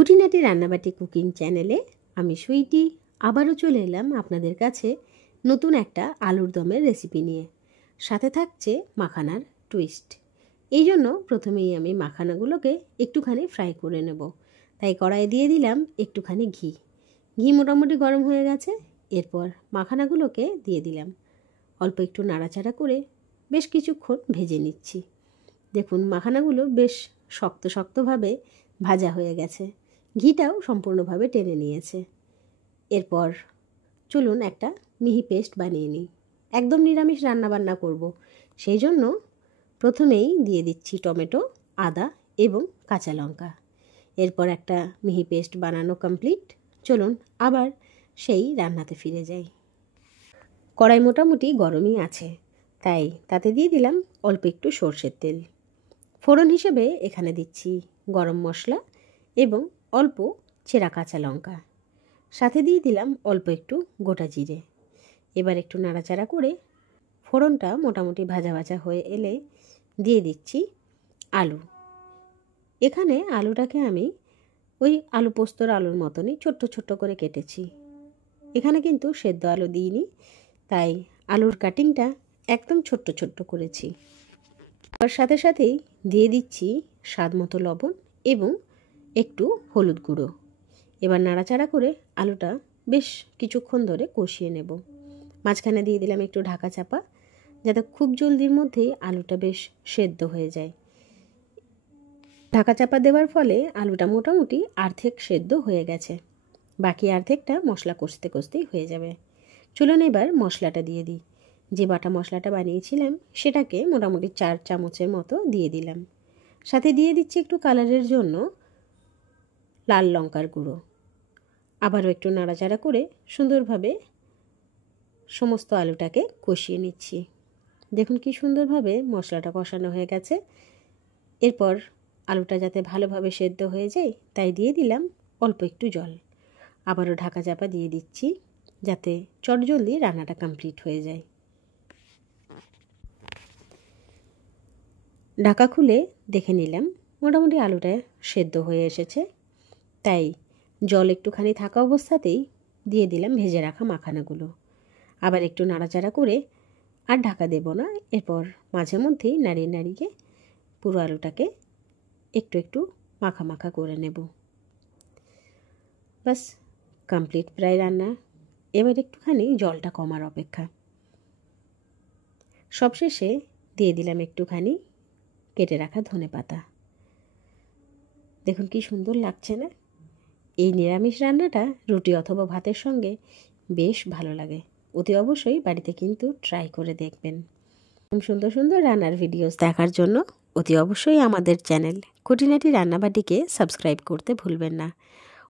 খুঁটিনাটি রান্নাবাটি কুকিং চ্যানেলে আমি সুইটি আবারও চলে এলাম আপনাদের কাছে নতুন একটা আলুর দমের রেসিপি নিয়ে। সাথে থাকছে মাখানার টুইস্ট। এই জন্য প্রথমেই আমি মাখানাগুলোকে একটুখানি ফ্রাই করে নেব। তাই কড়াইয়ে দিয়ে দিলাম একটুখানি ঘি। ঘি মোটামুটি গরম হয়ে গেছে। এরপর মাখানাগুলোকে দিয়ে দিলাম। অল্প একটু নাড়াচাড়া করে বেশ কিছুক্ষণ ভেজে নিচ্ছি। দেখুন মাখানাগুলো বেশ শক্ত শক্তভাবে ভাজা হয়ে গেছে, ঘিটাও সম্পূর্ণভাবে টেনে নিয়েছে। এরপর চলুন একটা মিহি পেস্ট বানিয়ে নিই। একদম নিরামিষ রান্নাবান্না করব, সেই জন্য প্রথমেই দিয়ে দিচ্ছি টমেটো, আদা এবং কাঁচা লঙ্কা। এরপর একটা মিহি পেস্ট বানানো কমপ্লিট। চলুন আবার সেই রান্নাতে ফিরে যাই। কড়াই মোটামুটি গরমই আছে, তাই তাতে দিয়ে দিলাম অল্প একটু সর্ষের তেল। ফোড়ন হিসেবে এখানে দিচ্ছি গরম মশলা এবং অল্প চেরা কাঁচা লঙ্কা। সাথে দিয়ে দিলাম অল্প একটু গোটা জিরে। এবার একটু নাড়াচাড়া করে ফোড়নটা মোটামুটি ভাজা ভাজা হয়ে এলে দিয়ে দিচ্ছি আলু। এখানে আলুটাকে আমি ওই আলু পোস্তর আলুর মতনই ছোট্ট ছোট্ট করে কেটেছি। এখানে কিন্তু সেদ্ধ আলু দিইনি, তাই আলুর কাটিংটা একদম ছোট্ট ছোট্ট করেছি। আর সাথে সাথেই দিয়ে দিচ্ছি স্বাদ মতো লবণ এবং একটু হলুদ গুঁড়ো। এবার নাড়াচাড়া করে আলুটা বেশ কিছুক্ষণ ধরে কষিয়ে নেব। মাঝখানে দিয়ে দিলাম একটু ঢাকা চাপা, যাতে খুব জলদির মধ্যেই আলুটা বেশ সেদ্ধ হয়ে যায়। ঢাকা চাপা দেওয়ার ফলে আলুটা মোটামুটি অর্ধেক সেদ্ধ হয়ে গেছে, বাকি অর্ধেকটা মশলা কষতে কষতেই হয়ে যাবে। চলুন এবার মশলাটা দিয়ে দিই। যে বাটা মশলাটা বানিয়েছিলাম সেটাকে মোটামুটি 4 চামচের মতো দিয়ে দিলাম। সাথে দিয়ে দিচ্ছি একটু কালারের জন্য লাল লঙ্কার গুঁড়ো। আবারও একটু নাড়াচাড়া করে সুন্দরভাবে সমস্ত আলুটাকে কষিয়ে নিচ্ছি। দেখুন কি সুন্দরভাবে মশলাটা কষানো হয়ে গেছে। এরপর আলুটা যাতে ভালোভাবে সেদ্ধ হয়ে যায় তাই দিয়ে দিলাম অল্প একটু জল। আবারও ঢাকা চাপা দিয়ে দিচ্ছি, যাতে চটজলদি রান্নাটা কমপ্লিট হয়ে যায়। ঢাকা খুলে দেখে নিলাম মোটামুটি আলুটা সেদ্ধ হয়ে এসেছে, তাই জল একটুখানি থাকা অবস্থাতেই দিয়ে দিলাম ভেজে রাখা মাখানাগুলো। আবার একটু নাড়াচাড়া করে আর ঢাকা দেব না। এরপর মাঝে মধ্যেই নাড়িয়ে নাড়িয়ে পুরো আলুটাকে একটু একটু মাখা মাখা করে নেব। বাস কমপ্লিট প্রায় রান্না। এবার একটুখানি জলটা কমার অপেক্ষা। সবশেষে দিয়ে দিলাম একটুখানি কেটে রাখা ধনেপাতা। দেখুন কি সুন্দর লাগছে না? এই নিরামিষ রান্নাটা রুটি অথবা ভাতের সঙ্গে বেশ ভালো লাগে। অতি অবশ্যই বাড়িতে কিন্তু ট্রাই করে দেখবেন। সুন্দর সুন্দর রান্নার ভিডিওস দেখার জন্য অতি অবশ্যই আমাদের চ্যানেল খুঁটিনাটি রান্নাবাটিকে সাবস্ক্রাইব করতে ভুলবেন না।